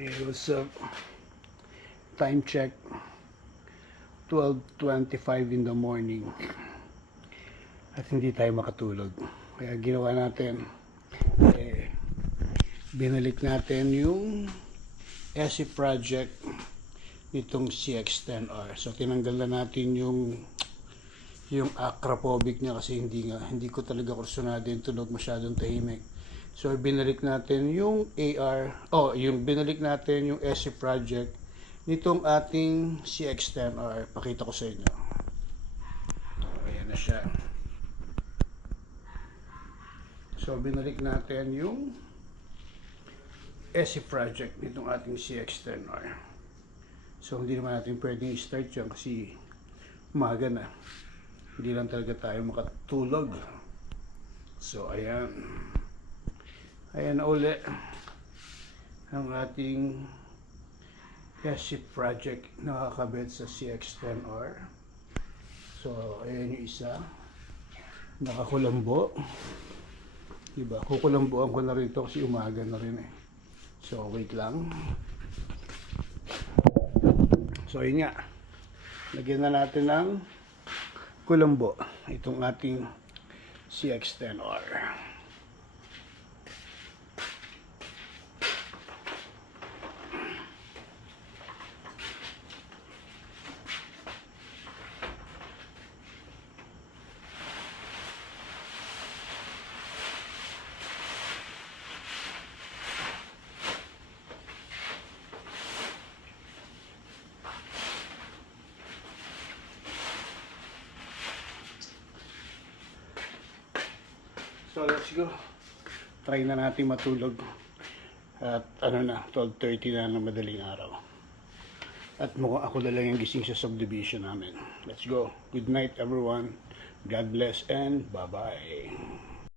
Hey, what's up? Time check, 12:25 in the morning. At hindi tayo makatulog. Kaya ginawa natin, binalik natin yung SE project nitong CX-10R. So tinanggal na natin yung acrophobic niya kasi hindi ko talaga kursunado yung tunog, masyadong tahimik. So binalik natin yung binalik natin yung SE project nitong ating CX-10R. Pakita ko sa inyo. Ayan na siya. So binalik natin yung SE project nitong ating CX-10R. So hindi naman natin pwedeng i-start yan kasi umaga na. Hindi lang talaga tayo makatulog. So ayan. Ayan na uli ang ating SE project na nakakabit sa CX-10R. So ayan yung isa. Nakakulambo. Diba? Kukulambuan ko na rito kasi umaga na rin eh. So wait lang. So yun nga. Lagyan na natin ng kulambo itong ating CX-10R. So let's go. Try na natin matulog. At 12:30 na ng madaling araw. At mukhang ako na lang yung gising sa subdivision namin. Let's go. Good night everyone. God bless and bye-bye.